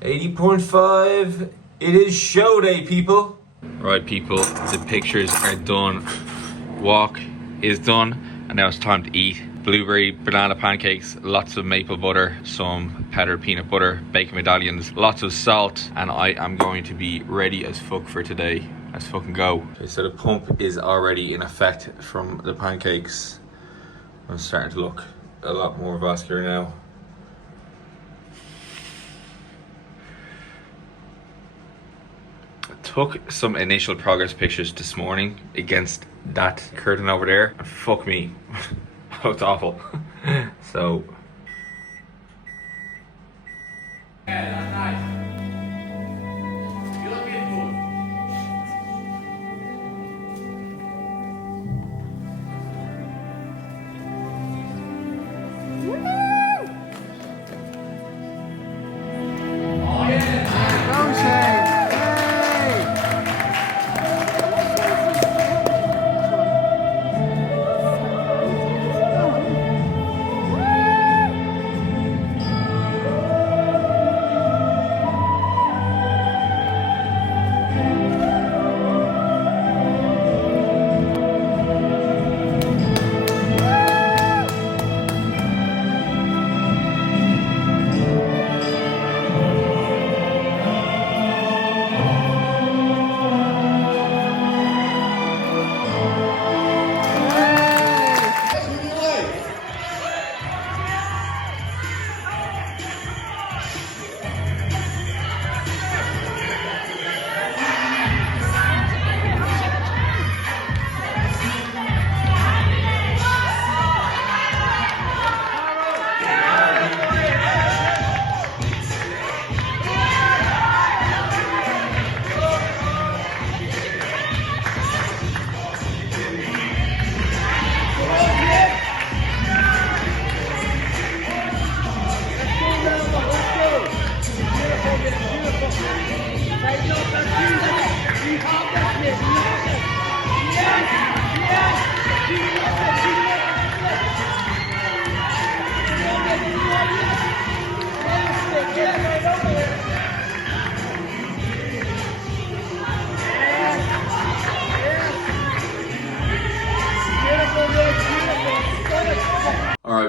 80.5. It is show day, people. Right, people, the pictures are done. Walk is done, and now it's time to eat. Blueberry banana pancakes, lots of maple butter, some powdered peanut butter, bacon medallions, lots of salt, and I am going to be ready as fuck for today. Let's fucking go. Okay, so the pump is already in effect from the pancakes. I'm starting to look a lot more vascular now. Took some initial progress pictures this morning against that curtain over there, and fuck me, that looked awful. So yeah, that's nice. You're looking good.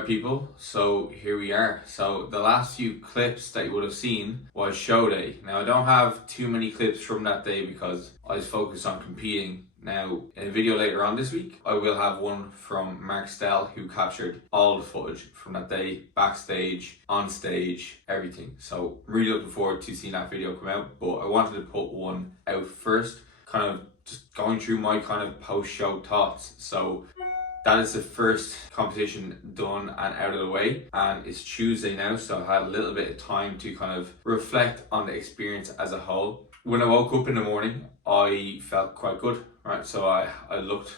alright, people, so here we are. So the last few clips that you would have seen was show day. Now I don't have too many clips from that day because I was focused on competing. Now in a video later on this week I will have one from Mark Stell, who captured all the footage from that day, backstage, on stage, everything. So really looking forward to seeing that video come out, but I wanted to put one out first, kind of just going through my kind of post-show thoughts. So that is the first competition done and out of the way, and it's Tuesday now, so I had a little bit of time to kind of reflect on the experience as a whole. When I woke up in the morning, I felt quite good, right? So I looked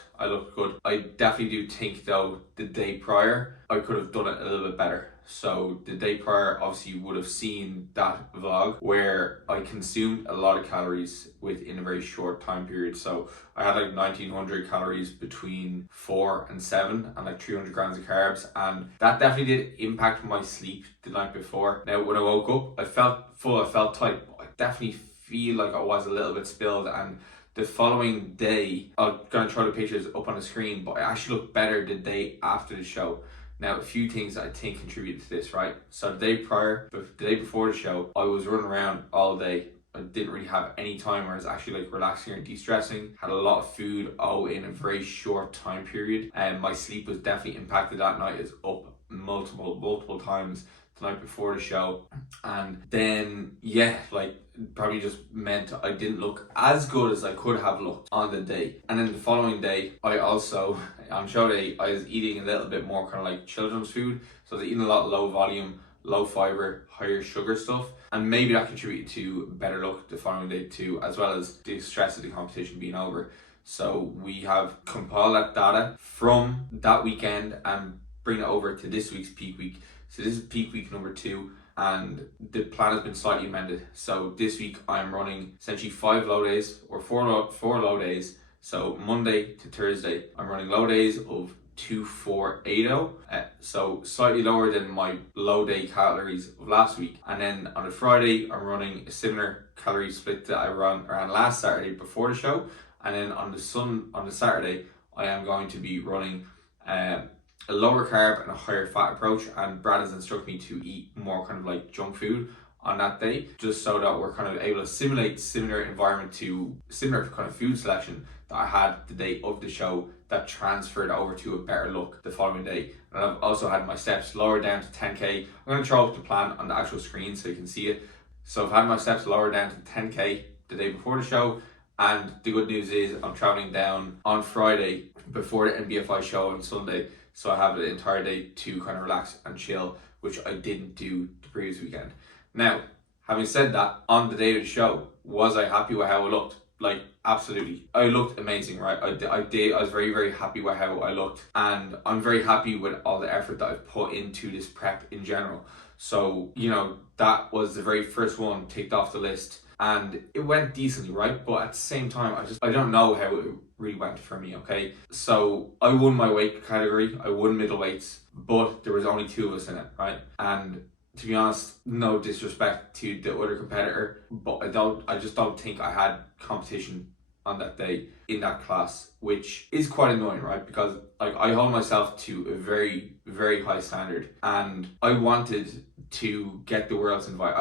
good. I definitely do think though the day prior I could have done it a little bit better. So the day prior, obviously you would have seen that vlog where I consumed a lot of calories within a very short time period. So I had like 1900 calories between 4 and 7 and like 300 grams of carbs, and that definitely did impact my sleep the night before. Now when I woke up, I felt full, I felt tight, but I definitely feel like I was a little bit spilled. And the following day, I'm gonna try the pictures up on the screen, but I actually looked better the day after the show. Now, a few things I think contributed to this, right? So the day prior, the day before the show, I was running around all day. I didn't really have any time where I was actually like relaxing or de-stressing. Had a lot of food in a very short time period, and my sleep was definitely impacted that night. It's up multiple times the night before the show. And then yeah, like probably just meant I didn't look as good as I could have looked on the day. And then the following day, I also on show day I was eating a little bit more kind of like children's food, so I was eating a lot of low volume, low fiber, higher sugar stuff, and maybe that contributed to better luck the following day too, as well as the stress of the competition being over. So we have compiled that data from that weekend and bring it over to this week's peak week. So this is peak week number 2, and the plan has been slightly amended. So this week I'm running essentially 5 low days, or four low days. So Monday to Thursday I'm running low days of 2480, so slightly lower than my low day calories of last week. And then on the Friday, I'm running a similar calorie split that I ran last Saturday before the show. And then on the Saturday, I am going to be running a lower carb and a higher fat approach. And Brad has instructed me to eat more kind of like junk food on that day, just so that we're kind of able to simulate similar kind of food selection that I had the day of the show, that transferred over to a better look the following day. And I've also had my steps lowered down to 10k. I'm going to throw up the plan on the actual screen so you can see it. So I've had my steps lowered down to 10k the day before the show, and the good news is I'm traveling down on Friday before the NBFI show on Sunday, so I have the entire day to kind of relax and chill, which I didn't do the previous weekend. Now, having said that, on the day of the show, was I happy with how I looked? Like, absolutely. I looked amazing, right? I was very, very happy with how I looked, and I'm very happy with all the effort that I've put into this prep in general. So, you know, that was the very first one ticked off the list, and it went decently, right? But at the same time, I don't know how it really went for me, okay? So I won my weight category, I won middleweights, but there was only 2 of us in it, right? And to be honest, no disrespect to the other competitor, but I just don't think I had competition on that day in that class, which is quite annoying, right? Because like I hold myself to a very, very high standard, and I wanted to get the world's invite.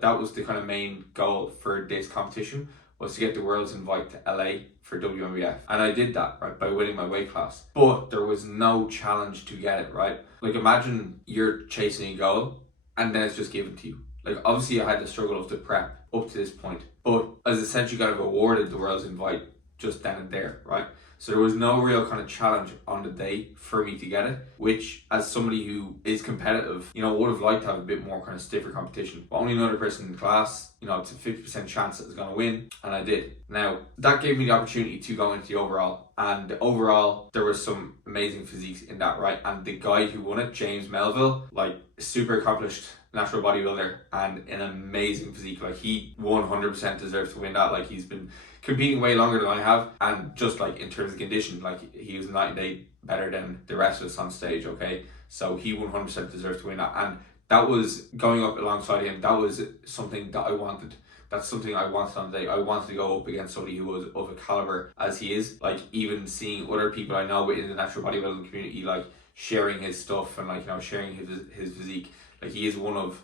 That was the kind of main goal for this competition, was to get the world's invite to LA for WNBF. And I did that, right, by winning my weight class. But there was no challenge to get it, right? Like, imagine you're chasing a goal and then it's just given to you. Like, obviously I had the struggle of the prep up to this point, but I was essentially kind of awarded the world's invite just then and there, right? So there was no real kind of challenge on the day for me to get it, which, as somebody who is competitive, you know, would have liked to have a bit more kind of stiffer competition. But only another person in the class, you know, it's a 50% chance that it's going to win, and I did. Now, that gave me the opportunity to go into the overall, and the overall, there was some amazing physiques in that, right? And the guy who won it, James Melville, like, super accomplished natural bodybuilder and an amazing physique. Like, he 100% deserves to win that. Like, he's been competing way longer than I have, and just like in terms of condition, like, he was night and day better than the rest of us on stage, okay? So he 100% deserves to win that, and that was going up alongside him. That was something that I wanted. That's something I wanted on the day. I wanted to go up against somebody who was of a caliber as he is. Like, even seeing other people I know within the natural bodybuilding community, like, sharing his stuff and, like, you know, sharing his physique. Like, he's one of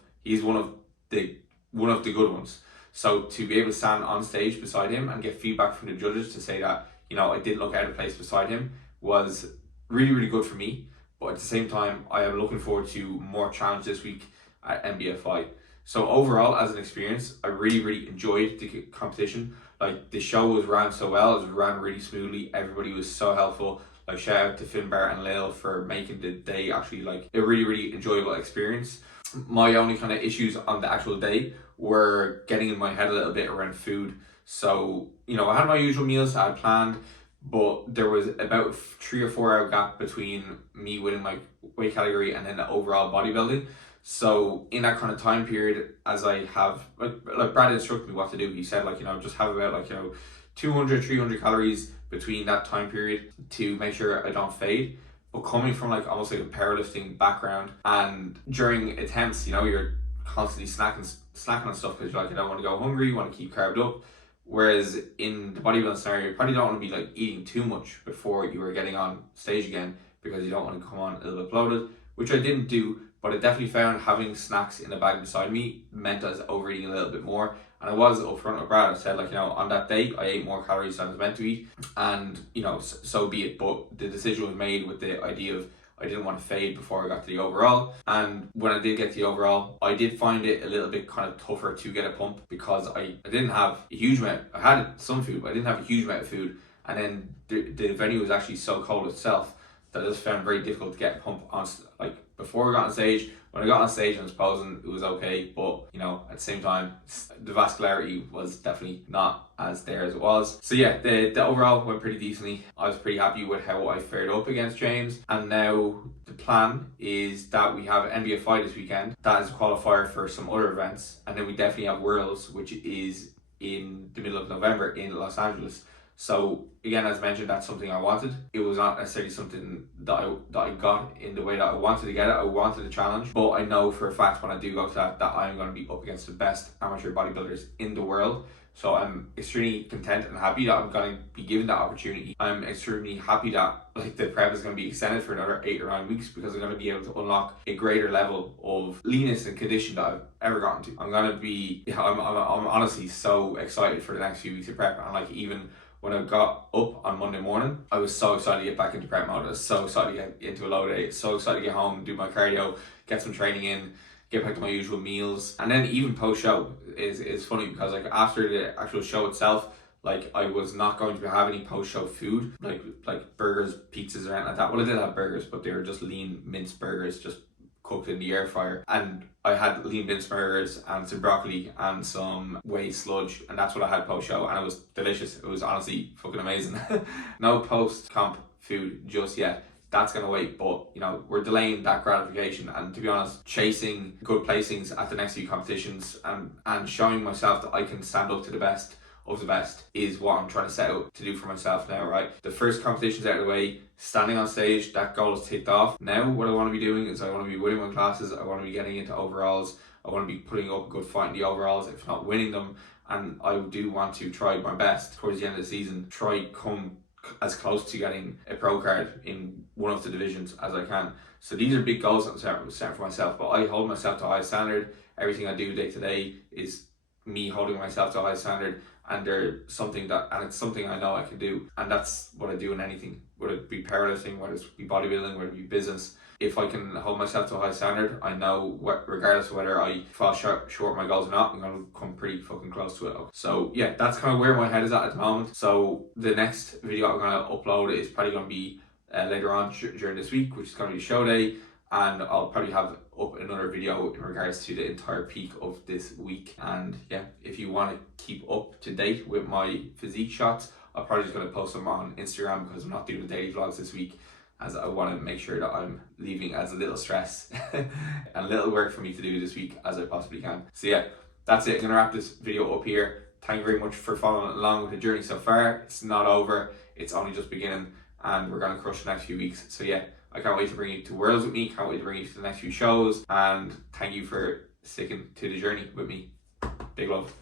the good ones. So to be able to stand on stage beside him and get feedback from the judges to say that, you know, I didn't look out of place beside him was really, really good for me. But at the same time, I am looking forward to more challenge this week at NBFI. So overall, as an experience, I really, really enjoyed the competition. Like, the show was ran so well, it was ran really smoothly. Everybody was so helpful. Like, shout out to Finbar and Lil for making the day actually like a really, really enjoyable experience. My only kind of issues on the actual day were getting in my head a little bit around food. So, you know, I had my usual meals I had planned, but there was about a 3 or 4 hour gap between me winning my weight category and then the overall bodybuilding. So in that kind of time period, as I have, like Brad instructed me what to do. He said, like, you know, just have about, like, you know, 200, 300 calories between that time period to make sure I don't fade. But coming from, like, almost like a powerlifting background, and during attempts, you know, you're constantly snacking on stuff because you're like, you don't want to go hungry, you want to keep carved up. Whereas in the bodybuilding scenario, you probably don't want to be like eating too much before you were getting on stage again, because you don't want to come on a little bit bloated, which I didn't do. But I definitely found having snacks in a bag beside me meant I was overeating a little bit more. And I was upfront with Brad. I said, like, you know, on that day, I ate more calories than I was meant to eat. And, you know, so be it. But the decision was made with the idea of I didn't want to fade before I got to the overall. And when I did get to the overall, I did find it a little bit kind of tougher to get a pump, because I didn't have a huge amount. I had some food, but I didn't have a huge amount of food. And then the venue was actually so cold itself that I just found it very difficult to get a pump on, like, before I got on stage. When I got on stage and was posing, it was okay, but, you know, at the same time, the vascularity was definitely not as there as it was. So yeah, the overall went pretty decently. I was pretty happy with how I fared up against James. And now the plan is that we have NBFI this weekend. That is a qualifier for some other events. And then we definitely have Worlds, which is in the middle of November in Los Angeles. So again, as mentioned, that's something I wanted. It was not necessarily something that I got in the way that I wanted to get it. I wanted a challenge, but I know for a fact when I do go to that I'm going to be up against the best amateur bodybuilders in the world. So I'm extremely content and happy that I'm going to be given that opportunity. I'm extremely happy that like the prep is going to be extended for another 8 or 9 weeks, because I'm going to be able to unlock a greater level of leanness and condition that I've ever gotten to. I'm going to be, I'm honestly so excited for the next few weeks of prep. And like, even when I got up on Monday morning, I was so excited to get back into prep mode. I was so excited to get into a low day, so excited to get home, do my cardio, get some training in, get back to my usual meals. And then even post show is funny, because like after the actual show itself, like I was not going to have any post show food, like burgers, pizzas, or anything like that. Well, I did have burgers, but they were just lean minced burgers, just cooked in the air fryer. And I had lean minced burgers and some broccoli and some whey sludge, and that's what I had post show, and it was delicious. It was honestly fucking amazing. No post comp food just yet. That's gonna wait, but you know, we're delaying that gratification. And to be honest, chasing good placings at the next few competitions and showing myself that I can stand up to the best of the best is what I'm trying to set out to do for myself now, right? The first competition's out of the way, standing on stage, that goal is ticked off. Now what I want to be doing is I want to be winning my classes, I want to be getting into overalls, I want to be putting up a good fight in the overalls, if not winning them. And I do want to try my best towards the end of the season, try come as close to getting a pro card in one of the divisions as I can. So these are big goals that I'm setting for myself, but I hold myself to a high standard. Everything I do day to day is me holding myself to a high standard, and it's something I know I can do. And that's what I do in anything, whether it be powerlifting, whether it be bodybuilding, whether it be business. If I can hold myself to a high standard, I know regardless of whether I fall short of my goals or not, I'm going to come pretty fucking close to it. So yeah, that's kind of where my head is at the moment. So the next video I'm going to upload is probably going to be later on during this week, which is going to be show day. And I'll probably have up another video in regards to the entire peak of this week. And yeah, if you want to keep up to date with my physique shots, I'm probably just going to post them on Instagram, because I'm not doing the daily vlogs this week, as I want to make sure that I'm leaving as little stress and little work for me to do this week as I possibly can. So yeah, that's it. I'm going to wrap this video up here. Thank you very much for following along with the journey so far. It's not over. It's only just beginning, and we're going to crush the next few weeks. So yeah, I can't wait to bring you to Worlds with me. Can't wait to bring you to the next few shows. And thank you for sticking to the journey with me. Big love.